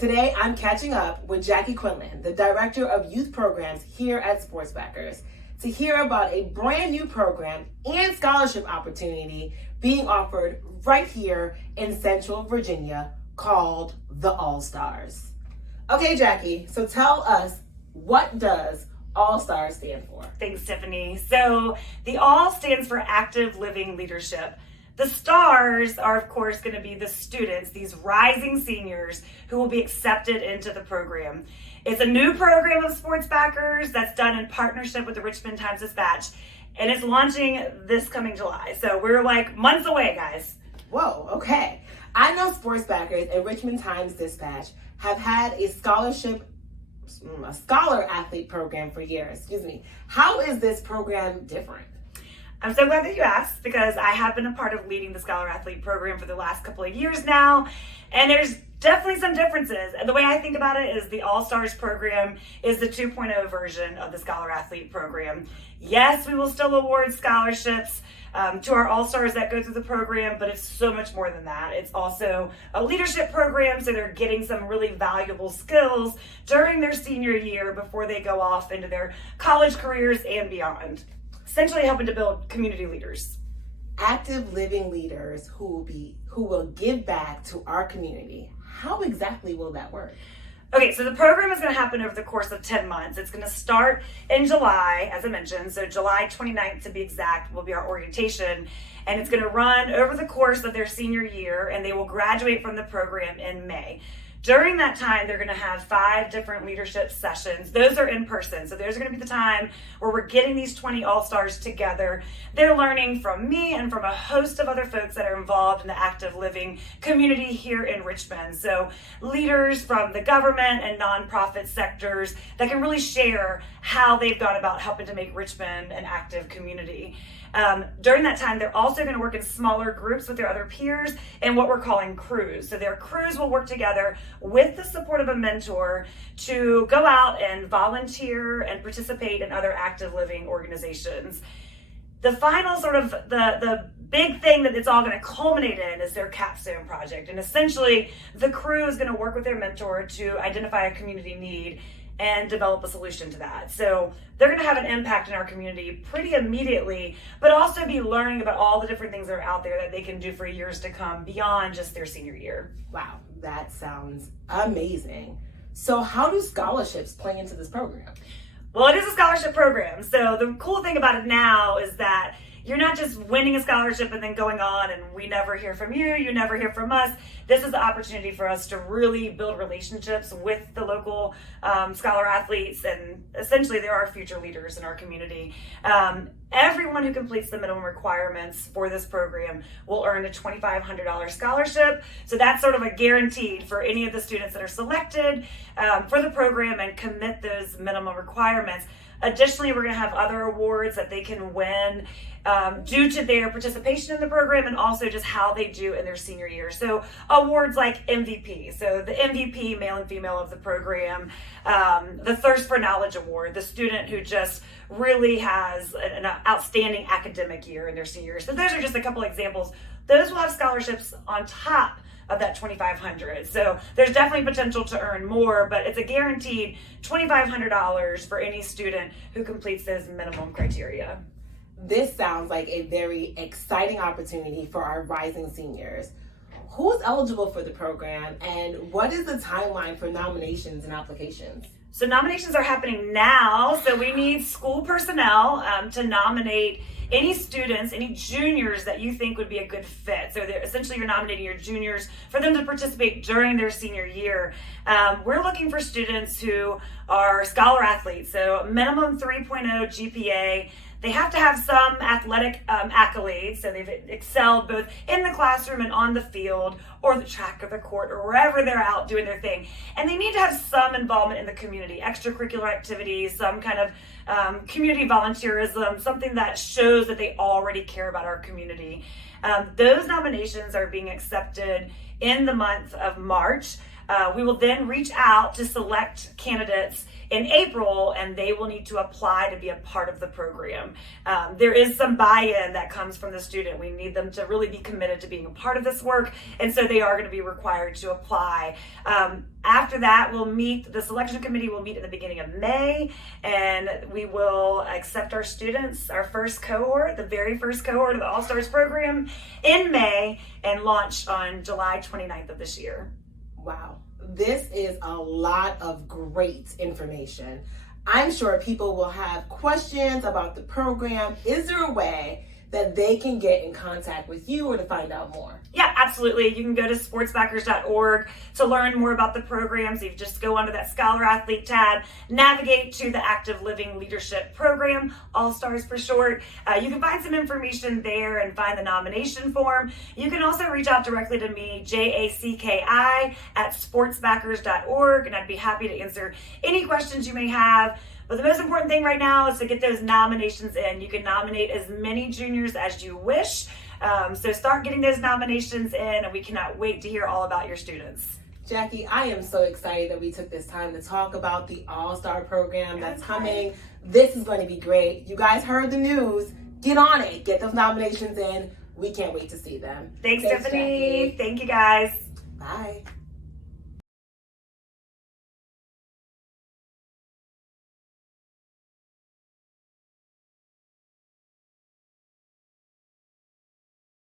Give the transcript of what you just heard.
today I'm catching up with Jackie Quinlan, the Director of Youth Programs here at Sportsbackers, to hear about a brand new program and scholarship opportunity being offered right here in Central Virginia called the All-Stars. Okay, Jackie, so tell us, what does All-Stars stand for? Thanks, Tiffany. So the ALL stands for Active Living Leadership. The stars are, of course, going to be the students, these rising seniors who will be accepted into the program. It's a new program of Sportsbackers that's done in partnership with the Richmond Times-Dispatch, and it's launching this coming July. So we're like months away, guys. Whoa, okay. I know Sportsbackers and Richmond Times-Dispatch have had a scholar athlete program for years. How is this program different? I'm so glad that you asked, because I have been a part of leading the Scholar Athlete program for the last couple of years now, and there's definitely some differences. And the way I think about it is the All-Stars program is the 2.0 version of the Scholar Athlete program. Yes, we will still award scholarships to our All-Stars that go through the program, but it's so much more than that. It's also a leadership program, so they're getting some really valuable skills during their senior year before they go off into their college careers and beyond. Essentially helping to build community leaders. Active living leaders who will give back to our community. How exactly will that work? Okay, so the program is going to happen over the course of 10 months. It's going to start in July, as I mentioned. So July 29th, to be exact, will be our orientation. And it's going to run over the course of their senior year, and they will graduate from the program in May. During that time, they're going to have 5 different leadership sessions. Those are in person. So there's going to be the time where we're getting these 20 All-Stars together. They're learning from me and from a host of other folks that are involved in the active living community here in Richmond. So leaders from the government and nonprofit sectors that can really share how they've gone about helping to make Richmond an active community. During that time, they're also going to work in smaller groups with their other peers in what we're calling crews. So their crews will work together with the support of a mentor to go out and volunteer and participate in other active living organizations. The final sort of the big thing that it's all going to culminate in is their capstone project. And essentially, the crew is going to work with their mentor to identify a community need and develop a solution to that. So they're going to have an impact in our community pretty immediately, but also be learning about all the different things that are out there that they can do for years to come beyond just their senior year. Wow, that sounds amazing. So how do scholarships play into this program? Well, it is a scholarship program. So the cool thing about it now is that you're not just winning a scholarship and then going on and we never hear from you, you never hear from us. This is the opportunity for us to really build relationships with the local scholar athletes, and essentially they're our future leaders in our community. Everyone who completes the minimum requirements for this program will earn a $2,500 scholarship. So that's sort of a guaranteed for any of the students that are selected for the program and commit those minimum requirements. Additionally, we're going to have other awards that they can win due to their participation in the program and also just how they do in their senior year. So awards like MVP, so the MVP, male and female of the program, the Thirst for Knowledge Award, the student who just really has an outstanding academic year in their senior year. So those are just a couple examples. Those will have scholarships on top of that $2,500. So there's definitely potential to earn more, but it's a guaranteed $2,500 for any student who completes those minimum criteria. This sounds like a very exciting opportunity for our rising seniors. Who's eligible for the program, and what is the timeline for nominations and applications? So nominations are happening now. So we need school personnel to nominate any students, any juniors that you think would be a good fit. So essentially you're nominating your juniors for them to participate during their senior year. We're looking for students who are scholar athletes, so minimum 3.0 GPA. They have to have some athletic accolades, so they've excelled both in the classroom and on the field or the track or the court or wherever they're out doing their thing. And they need to have some involvement in the community, extracurricular activities, some kind of community volunteerism, something that shows that they already care about our community. Those nominations are being accepted in the month of March. We will then reach out to select candidates in April, and they will need to apply to be a part of the program. There is some buy-in that comes from the student. We need them to really be committed to being a part of this work, and so they are going to be required to apply. After that, the selection committee will meet in the beginning of May, and we will accept our students, our first cohort, the very first cohort of the All-Stars program in May, and launch on July 29th of this year. Wow, this is a lot of great information. I'm sure people will have questions about the program. Is there a way that they can get in contact with you or to find out more? Yeah, absolutely. You can go to sportsbackers.org to learn more about the programs. You just go under that Scholar Athlete tab, navigate to the Active Living Leadership Program, All Stars for short. You can find some information there and find the nomination form. You can also reach out directly to me, JACKI at sportsbackers.org, and I'd be happy to answer any questions you may have. But the most important thing right now is to get those nominations in. You can nominate as many juniors as you wish. So start getting those nominations in, and we cannot wait to hear all about your students. Jackie, I am so excited that we took this time to talk about the All-Star program that's coming. This is going to be great. You guys heard the news. Get on it. Get those nominations in. We can't wait to see them. Thanks Stephanie. Jackie. Thank you, guys. Bye.